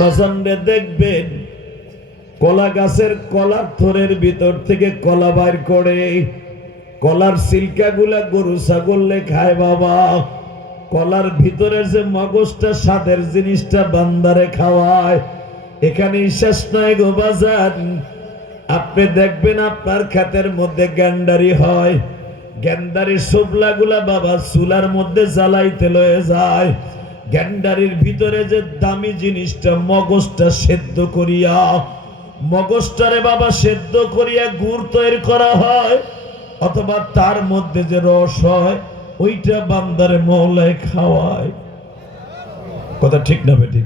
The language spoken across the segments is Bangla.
বাজানরে দেখবেন কলা গাছের কলার থরের ভিতর থেকে কলা বাইর করে কলার সিল্কাগুলা গরু ছাগলে খায় বাবা। কলার ভিতরের যে মগজটা স্বাদের জিনিসটা বান্দারে খাওয়ায়। এখানে শেষ নয় গো বাজান, আপনি দেখবেন আপনার ক্ষেতের মধ্যে গ্যান্ডারি হয়, গ্যান্ডারির শুবলাগুলা বাবা চুলার মধ্যে জ্বালাইতে লয়ে যায়। গ্যান্ডারির ভিতরে যে দামি জিনিসটা মগজটা সেদ্ধ করিয়া, মগজটারে বাবা সেদ্ধ করিয়া গুড় তৈরি করা হয়, অথবা তার মধ্যে যে রস হয় ওইটা বান্দারে মহলায় খাওয়ায়। কথা ঠিক না বেটি?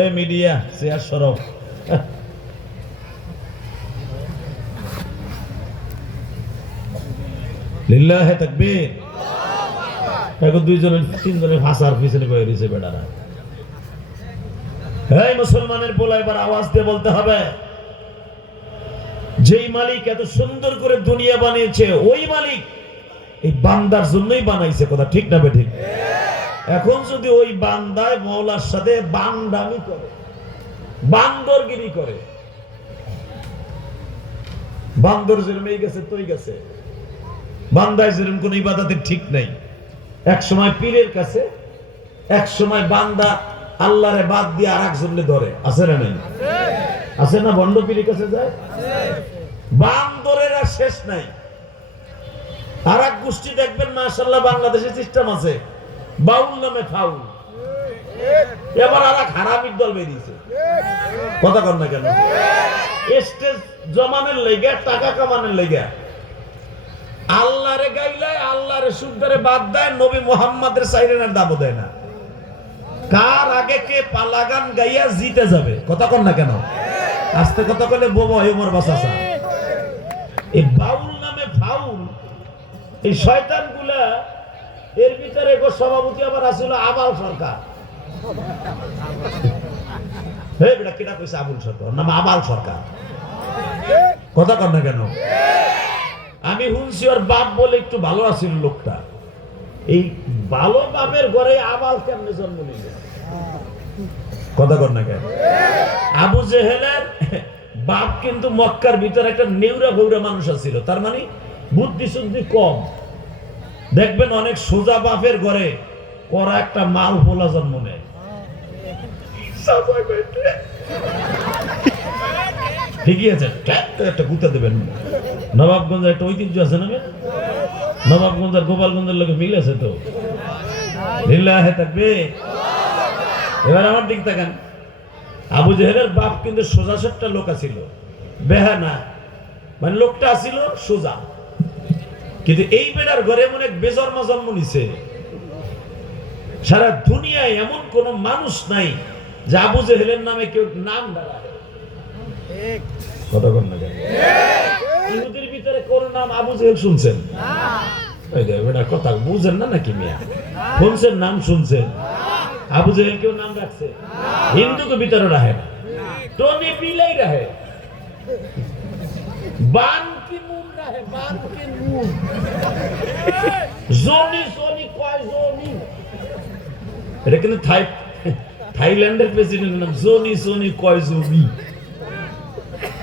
এই মিডিয়া চেয়ার সরব। লিল্লাহে তাকবীর। এখন দুইজনের তিনজনের ভাষার পিছনে বয়ে রয়েছে বেটারা। এই মুসলমানের পোলা এবার আওয়াজ দিয়ে বলতে হবে, যেই মালিক এত সুন্দর করে দুনিয়া বানিয়েছে ওই মালিক এই বান্দার জন্যই বানাইছে। কথা ঠিক না বেঠিক? এখন যদি ওই বান্দায় মওলার সাথে বান্দামি করে, বান্দরগিরি করে, বান্দর যেরকম এই গেছে তৈ গেছে, বান্দায় যেরকম কোন ইবাদতের ঠিক নাই। এক সময় পীরের কাছে, এক সময় বান্দা আল্লাহরে বাদ দিয়ে আর একজনকে ধরে, আছে না নাই? আছে না? বন্ড পীরের কাছে যায়, বান্দরের আর শেষ নাই। আর এক গোষ্ঠী দেখবেন মাশাআল্লাহ বাংলাদেশে সিস্টেম আছে, বাউল নামে ফাউল। এবার আর এক হারামির দল বেরিয়েছে। কথা কর না কেন? স্টেজ জমানের লেগে, টাকা কামানোর লেগে আল্লাহরে গাইলায়, আল্লাহরে শুদ্ধরে বাদ দেয়, নবী মুহাম্মাদের সাইরেনের দামও দেয় না। কার আগে কে পালাগান গাইয়া জিতে যাবে? কথা কর না কেন? আস্তে কথা কইলে বোবা হয়ে মর বাসাসা। এই বাউল নামে ফাউল, এই শয়তানগুলা, এর ভিতরে গো সভাপতি আবার আসলে আবাল সরকার। হে বেটা কেটা কইছে আবুল সরকার? নাম আবাল সরকার। কথা কর না কেন? আমি শুনছি ওর বাপ বলে একটু ভালো আছিল লোকটা। এই ভালো বাপের ঘরে আবাল কেমনে জন্ম নিল? কথা কর না কেন? আবু জেহেলের বাপ কিন্তু মক্কার ভিতরে একটা নেউরা ভৌরা মানুষ আছিল, তার মানে বুদ্ধি শুদ্ধি কম। দেখবেন অনেক সোজা বাপের ঘরে করা একটা মাল পোলা জন্ম নেয়। ঠিকই আছে, একটা গুতা দেবেন। নবাবগঞ্জের একটা ঐতিহ্য আছে না? নবাবগঞ্জ আর গোপালগঞ্জের লোকে মিল আছে তো। লিল্লাহে তাকবীর। এবার আমার দিক তাকান। আবু জেহেলের বাপ কিন্তু সোজা সাপটা লোক আছিল, বেহানা, মানে লোকটা আছিল সোজা। কিন্তু এই বেটার ঘরে এমন এক বেজন্মা জন্ম নিছে, সারা দুনিয়ায় এমন কোন মানুষ নাই যে আবু জেহেলের নামে কেউ নাম দাঁড়ায়। কথা বল না কেন? ইহুদির ভিতরে কোন নাম আবু জেহেল শুনছেন? বেটা কথা বুঝেন না নাকি মিয়া? শুনছেন, নাম শুনছেন? আবু জেহেল কেউ নাম রাখছে? হিন্দুকে ভিতরে রাখে না, টনি পিলাই রাখে, বান কি মুন রাখে, বান কি মুন, জনি জনি কয় জনি। এটা কিন্তু থাইল্যান্ডের প্রেসিডেন্টের নাম, জনি জনি কয় জনি।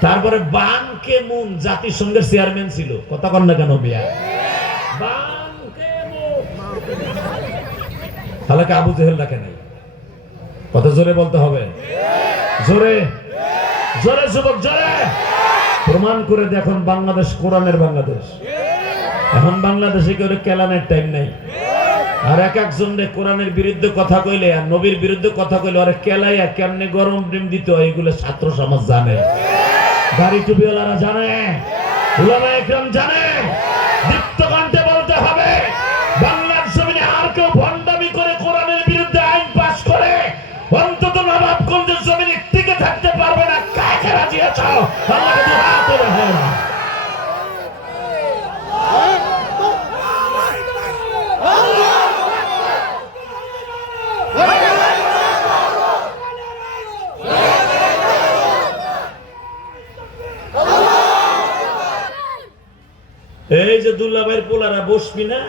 তারপরে বান কে মুন জাতিসংঘের চেয়ারম্যান ছিল। কথা কন না কেন মিয়া? বান কে মুন। তাহলে আবু জেহেল রাখে নাই? কত জোরে বলতে হবে? জোরে জোরে যুবক, জোরে প্রমাণ করে দেখুন বাংলাদেশ কোরআনের বাংলাদেশ। এখন বাংলাদেশে কেউ কেলানের টাইম নাই। আর এক একজনের কোরআনের বিরুদ্ধে কথা কইলে আর নবীর বিরুদ্ধে কথা কইলে আরে কেলাইয়া কেমনে গরম ডিম দিতে হয় এগুলো ছাত্র সমাজ জানে, দাড়ি টুপিওয়ালারা জানে, উলামা একরাম জানে। দীপ্ত কণ্ঠে বলতে হবে, বাংলার জমিনে আর কেউ ভণ্ডামি করে কোরআনের বিরুদ্ধে আইন পাস করে অন্তত নবাবগঞ্জের জমিনে টিকে থাকতে পারবে না। কাকে রাজি আছো? আল্লাহকে দুহাত করে হ্যাঁ। এই যে দুল্লা ভাইয়ের পোলারা বসবি না,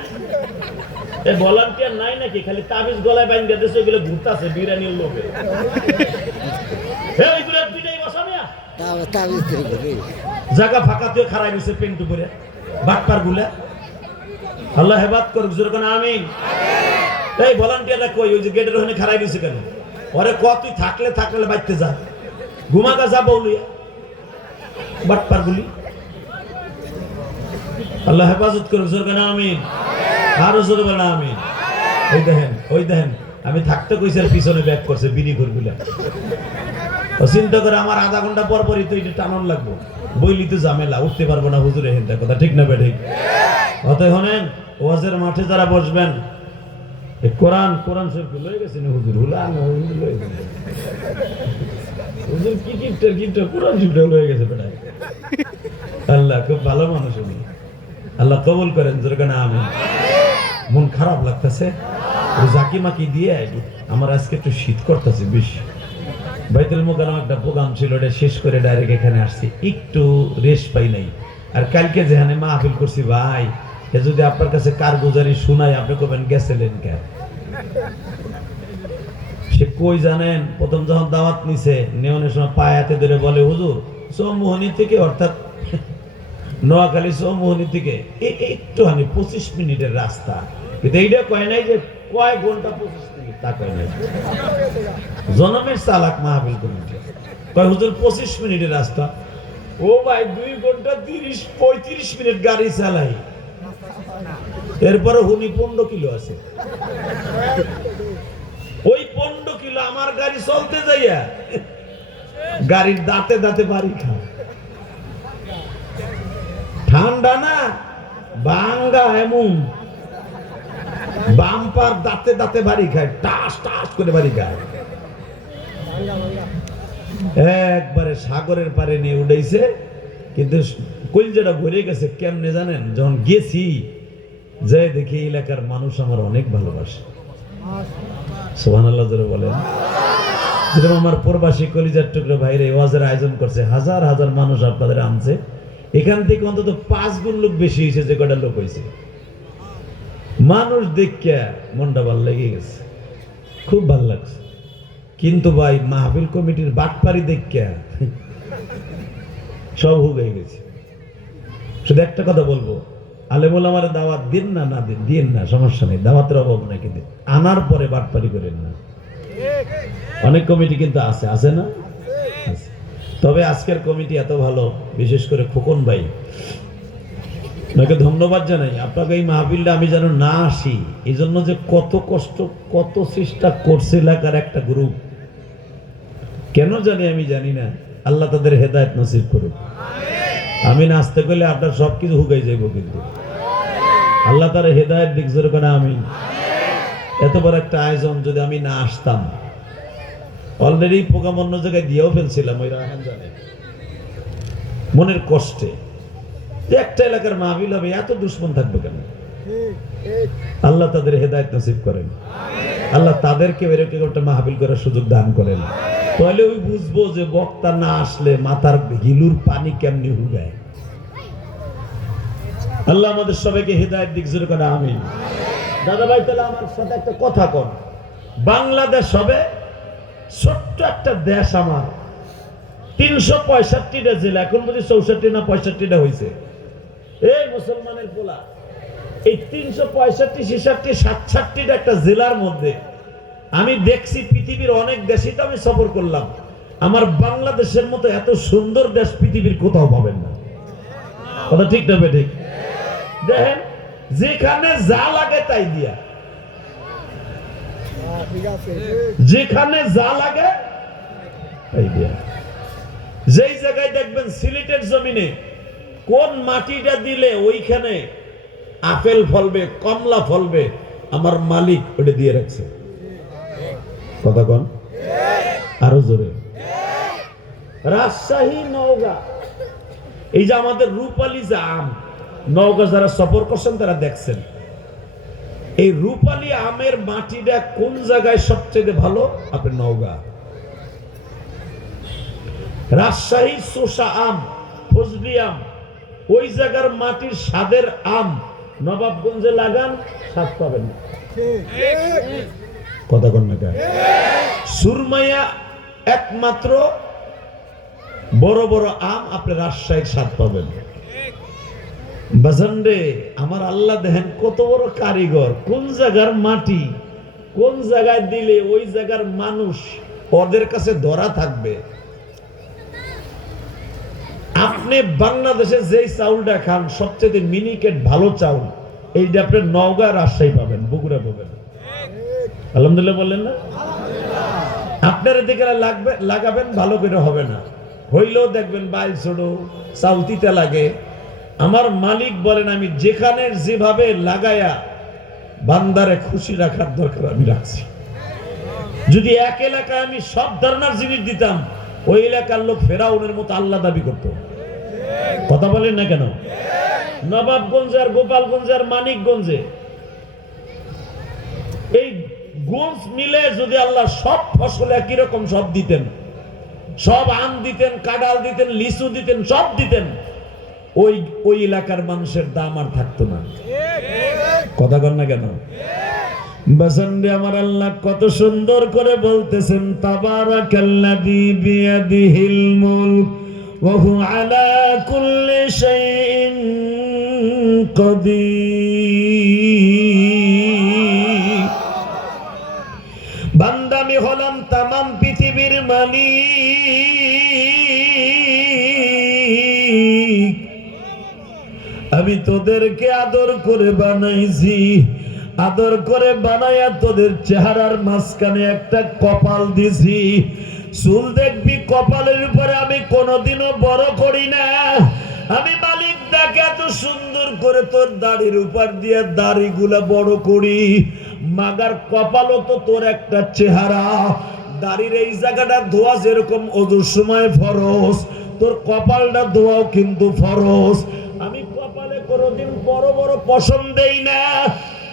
এই ভলান্টিয়ার নাই নাকি? খালি তাবিজ গলায় বাইন্ধা দেশে ওইগুলো ঘুরতাছে বিরানির লোকে। হে ওইগুলো পিটাই বসা মিয়া। তাবিজ ধরে ঘুরে। জায়গা ফাঁকাতেও খাড়াই গেছে পেন্ট উপরে। বাটপার গুলা। আল্লাহ হেফাজত করুক, জোরে কোন আমিন। এই ভলান্টিয়াররা কই? ওই যে গেটের ওখানে খাড়াই দিছে কেন? ওরে ক তুই থাকলে বাইতে যা, ঘুমাকা যা বউলিয়া বাটপার গুলি। আল্লাহ হেফাজত করুক, জোরে কোন আমিন। আরো জোরে বলেন আমিন। ওই দেখেন আমি থাকতে কইছি আর পিছনে ব্যাক করছে বিড়ি ঘরগুলা। চিন্তা করে আমার আধা ঘন্টা পর পরই তো এটা টানন লাগবো, বইলি তো ঝামেলা, উঠতে পারবো না হুজুরে। হেনটা কথা ঠিক না বেঠিক? অতএব হনেন ওয়াজের মাঠে যারা বসবেন কোরআন শরীফ লয়ে গেছেন হুজুর, হুজুর কি কোরআন শরীফ লয়ে গেছে বেটা। আল্লাহ খুব ভালো মানুষ উনি, আল্লাহ কবুল করেন, জোরে না আমি। মন খারাপ লাগতেছে জাকি মাকি দিয়ে আমার আজকে একটু শীত করতেছে বেশি। বাইতুল মুকাররম একটা প্রোগ্রাম ছিল, এটা শেষ করে ডাইরেক্ট এখানে আসছি, একটু রেস্ট পাই নাই। আর কালকে যেখানে মাহফিল করছি ভাই, এ যদি আপনার কাছে কারগুজারি শোনাই আপনি কবেন গেছিলেন কেন? সে কই জানেন? প্রথম যখন দাওয়াত নিছে নেওয়ানোর সময় পায়ে হাতে ধরে বলে হুজুর চৌমোহনী থেকে, অর্থাৎ নোয়াখালী চৌমোহনী থেকে একটুখানি 25 মিনিটের রাস্তা, কিন্তু এইটা কয় নাই যে কয় ঘন্টা 25 মিনিট, তা কয় নাই। জনমের চালাক মাহফিল কমিটি কয় হুজুর 25 মিনিটের রাস্তা। ও ভাই 2 ঘন্টা 35 মিনিট গাড়ি চালাই, এরপরে হুনি 15 কিলো আছে। ওই 15 কিলো আমার গাড়ি চলতে যাইয়া গাড়ির দাঁতে বাড়ি খা। ঠান্ডা না বাঙ্গা এমন বাম্পার দাঁতে বাড়ি খায়, টাস করে বাড়ি খায়। একবারে সাগরের পারে নিয়ে উঠাইছে, কিন্তু কলজাটা ভরে গেছে কেমনে জানেন? যখন গেছি যে দেখি এলাকার মানুষ আমার অনেক ভালোবাসে। সুবহানাল্লাহ জোরে বলেন। যেরকম আমার প্রবাসী কলিজার টুকরো ভাইরে ওয়াজের আয়োজন করছে, হাজার হাজার মানুষ আপনাদের আনছে, এখান থেকে অন্তত 5 গুণ লোক বেশি হয়েছে যে কটা লোক হয়েছে। মানুষ দেখিয়া মনটা ভাল লেগে গেছে, খুব ভাল লাগছে। কিন্তু ভাই মাহফিল কমিটির বাটপারি দেখিয়া সব হুগাই গেছে। শুধু একটা কথা বলবো, আলেমুল আমার দাওয়াত দিন না দিন না, সমস্যা নেই, দাওয়াতের অভাব নাই, কিন্তু আনার পরে বাটপারি করেন না। অনেক কমিটি কিন্তু আছে না? তবে আজকের কমিটি এত ভালো, বিশেষ করে খোকন ভাই, আপনাকে ধন্যবাদ জানাই। আপনাকে এই মাহফিলটা আমি যেন না আসি, এই জন্য যে কত কষ্ট কত চেষ্টা করছে এলাকার একটা গ্রুপ, কেন আমি জানি না। আল্লাহ তাদের হেদায়েত নসিব করুক। আমি না আসতে গেলে আপনার সবকিছু হুগাই যাইব, কিন্তু আল্লাহ তার হেদায়েত দিক, জোরে করে আমিন। এত বড় একটা আয়োজন যদি আমি না আসতাম, অলরেডি প্রোগ্রাম অন্য জায়গায় দিয়েও ফেলছিলাম, ওই রাহান জানে মনের কষ্টে যে একটা এলাকার মাহফিল হবে, এত দুশ্মন থাকবে কেন? আল্লাহ তাদের হেদায়েত নসিব করেন, আল্লাহ তাদেরকে এরকম একটা মাহফিল করার সুযোগ দান করেন। তাহলে ওই বুঝবো যে বক্তা না আসলে মাথার হিলুর পানি কেমনি হুগায়। আল্লাহ আমাদের সবাইকে হেদায়েত দিক, জোরে করে আমিন। দাদা ভাই তাহলে আমার সাথে একটা কথা কন। বাংলাদেশ হবে ছোট্ট একটা দেশ, আমার 365টা জেলা, এখন বুঝি 64 না 65টা হয়েছে। এই মুসলমানের পোলা, এই 365, 66, 67টা একটা জেলার মধ্যে আমি দেখছি পৃথিবীর অনেক দেশে তো আমি সফর করলাম, আমার বাংলাদেশের মতো এত সুন্দর দেশ পৃথিবীর কোথাও পাবেন না। কথা ঠিক না বেঠিক? দেখেন যেখানে যা লাগে তাই দিয়া, যেখানে যা লাগে তাই দিয়া। যেই জায়গায় দেখবেন সিলেটের জমিনে কোন মাটিটা দিলে ওইখানে আপেল ফলবে, কমলা ফলবে, আমার মালিক ওটা দিয়ে রাখছে। কথা কন আরো জোরে। রাজশাহী, নওগাঁ, এই যে আমাদের রূপালী যে আম, নওগাঁ যারা সফর করছেন তারা দেখছেন, এই রূপালী আমের মাটিটা কোন জায়গায় সবচেয়ে ভালো? আপনার নওগাঁ। রাজশাহী চোষা আম, ফজলি আম, ওই জায়গার মাটির স্বাদের আম নবাবগঞ্জে লাগান, স্বাদ পাবেন না। কথা কন না কেন? সুরমাইয়া একমাত্র বড় বড় আম আপনি রাজশাহীর স্বাদ পাবেন। বাজান রে, আমার আল্লাহ দেখেন কত বড় কারিগর, কোন জায়গার মাটি কোন জায়গায় দিলে ওই জায়গার মানুষ ওদের কাছে ধরা থাকবে। আপনি বাংলাদেশে যেই চাউলটা খান সবচেয়ে মিনিকেট ভালো চাউল, এইটা আপনি নওগাঁ রাজশাহী পাবেন, বগুড়া পাবেন। আলহামদুলিল্লাহ বললেন না? আপনার দিকে লাগবে, লাগাবেন, ভালো করে হবে না, হইলেও দেখবেন বাইল ছোট, চাউল তিতা লাগে। আমার মালিক বলেন আমি যেখানে যেভাবে লাগায়া বান্দারে খুশি রাখার দরকার আমি রাখছি। যদি এক এলাকায় আমি সব ধরনের জিনিস দিতাম, ওই এলাকার লোক ফেরাউনের মতো আল্লাহ দাবি করত। কথা বলেন না কেন? নবাবগঞ্জে আর গোপালগঞ্জে আর মানিকগঞ্জে এই গঞ্জ মিলে যদি আল্লাহ সব ফসল একই রকম সব দিতেন, সব আম দিতেন, কাঁঠাল দিতেন, লিচু দিতেন, সব দিতেন, ওই এলাকার মানুষের দাম আর থাকতো না। কথা কন না কেন? বাসান্ডে আমার আল্লাহ কত সুন্দর করে বলতেছেন, তাবারাকাল্লাযী বিয়াদিহিল মুলক ওয়া হুয়া আলা কুল্লি শাইইন কাদির। বান্দা আমি হলাম তামাম পৃথিবীর মালিক, আমি তোদেরকে আদর করে বানাইছি, আদর করে বানাইয়া তোদের চেহারার মাঝখানে একটা কপাল দিছি। চুল দেখবি কপালের উপরে আমি কোনোদিনও বড় করি না। আমি মালিক দেখে এত সুন্দর করে তোর দাড়ির উপর দিয়ে দাড়িগুলা বড় করি। মাগার কপালও তো তোর একটা চেহারা, দাড়ির এই জায়গাটা ধোয়া যেরকম ওজুর সময় ফরজ, তোর কপালটা ধোয়াও কিন্তু ফরজ। আমি কপালে কোনোদিন বড় বড় পছন্দ দেই না।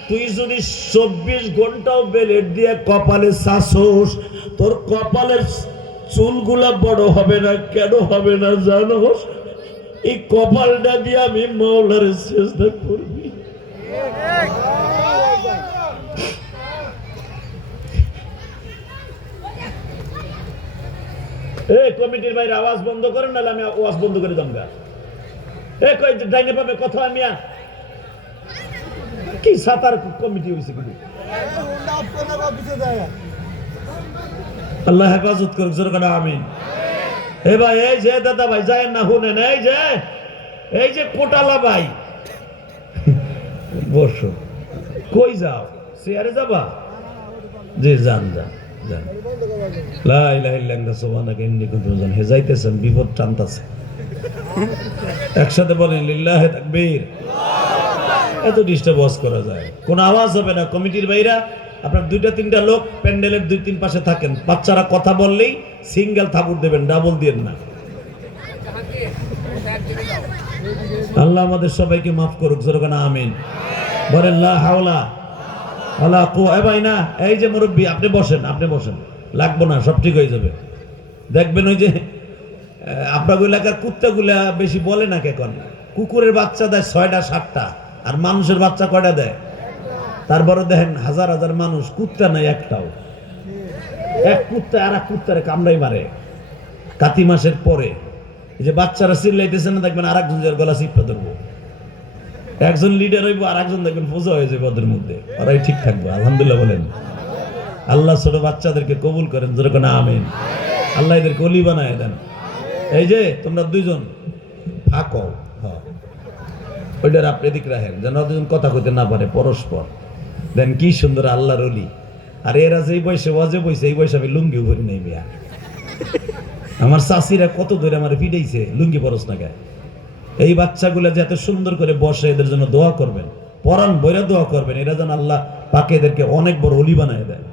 তুই যদি 24 ঘন্টাও বেলেট দিয়ে কপালে চাষোস, তোর কপালের চুলগুলা বড় হবে না। কেন হবে না জানোস? এই কপালটা দিয়ে আমি মাওলার সেজদা করবি। এই কমিটির বাইরে আওয়াজ বন্ধ করেন, নাহলে আমি আওয়াজ বন্ধ করে দমগা। এই কই ডাইনে পাবে কথা আমি কি সাতার কমিটি হইছে কি? আল্লাহ হেফাজত করুক, জোরে করে আমিন। এ ভাই, এই যে দাদা ভাই যায় না, শুনেন, এই যে কোটালা ভাই, বসো। কই যাও? চেয়ারে যাবা? জি যান যান যান। লা ইলাহা ইল্লাল্লাহ সুবহানাকা ইন্নী কুনতু মিনাজ জালিমিন। হে যাইতেছেন, বিপদ টানতাছে। একসাথে বলেন লিল্লাহি তাকবীর। এত ডিস্টার্ব করা যায়? কোন আওয়াজ হবে না। কমিটির বাইরা আপনার 2-3টা লোক প্যান্ডেলের 2-3 পাশে থাকেন। বাচ্চারা কথা বললেই সিঙ্গেল থাপুর দেবেন, ডাবল দিয়েন না। আল্লাহ আমাদের সবাইকে মাফ করুক, জোরে করে আমিন বলেন। লা হাওলা ওয়ালা কুওয়াতা। এ ভাই না, এই যে মুরব্বি, আপনি বসেন, আপনি বসেন, লাগবো না, সব ঠিক হয়ে যাবে। দেখবেন ওই যে আপনার এলাকার কুত্তাগুলা বেশি বলে না কেন? কুকুরের বাচ্চা দেয় 6টা 7টা, আর মানুষের বাচ্চা কয়টা দেয়? তারপরে দেখেন হাজার হাজার মানুষ, কুত্তা নাই একটাও। এক কুত্তা আর এক কুত্তারে কামড়াই মারে। কাতি মাসের পরে এই যে বাচ্চারা চিল্লাইতেছে না, দেখবেন আর একজনের গলা চিপা ধরবো। একজন লিডার হইব, আর একজন দেখবেন পূজা হয়ে যাবে ওদের মধ্যে। ওরাই ঠিক থাকবে। আলহামদুলিল্লাহ বলেন। আল্লাহ ছোট বাচ্চাদেরকে কবুল করেন, যেরকম আমিন। আল্লাহ এদেরকে অলি বানায় দেন। এই যে তোমরা দুইজন ফাঁকো, ওইটার আপনি এদিক রাখেন, যেন দুজন কথা কইতে না পারে পরস্পর। দেন কি সুন্দর আল্লাহর অলি। আর এরা যে বয়সে ওয়াজে বইছে, এই বয়সে আমি লুঙ্গি ভরি নাই মিয়া। আমার চাষিরা কত ধরে আমার পিটাইছে, লুঙ্গি পরস না গায়ে। এই বাচ্চাগুলা যে এত সুন্দর করে বসে, এদের জন্য দোয়া করবেন, পরাণ বইরা দোয়া করবেন, এরা যেন আল্লাহ পাকে এদেরকে অনেক বড় অলি বানায় দেয়।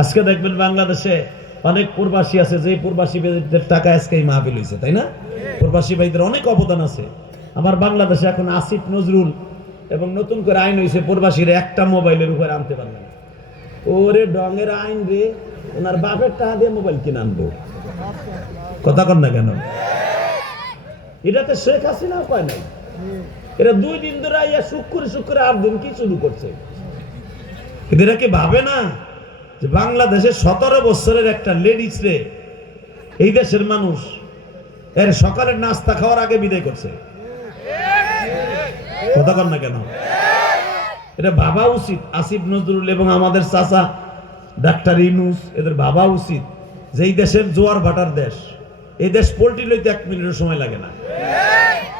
আজকে দেখবেন বাংলাদেশে অনেক প্রবাসী আছে, যে প্রবাসী ভাইদের টাকা আজকে এই মাহফিল হইছে, তাই না? প্রবাসী ভাইদের অনেক অবদান আছে। আমার বাংলাদেশে এখন আসিফ নজরুল এবং নতুন করে আইন হয়েছে, প্রবাসীরা একটা মোবাইলের উপরে আনতে পারবে না। ওরে ডঙের আইন রে, ওনার বাপের টাকা দিয়ে মোবাইল কিনে আনবো। কথা কন না কেন? এটাতে শেখ হাসিনাও পায় নাই। এরা 2 দিন ধরে আইয়া শুক্র 8 দিন কি শুরু করছে? এরা কি ভাবে না যে বাংলাদেশে 17 বছরের একটা লেডিস রে এই দেশের মানুষ এর সকালের নাস্তা খাওয়ার আগে বিদায় করছে? কথা কন না কেন? এটা ভাবা উচিত। আসিফ নজরুল এবং আমাদের চাচা ডাক্তার ইউনূস এদের ভাবা উচিত যে এই দেশের জোয়ার ভাটার দেশ, এই দেশ পোল্ট্রি লইতে 1 মিনিটের সময় লাগে না।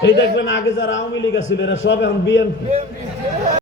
এই দেখবেন আগে যারা আওয়ামী লীগ ছিল এরা সব এখন বিএনপি।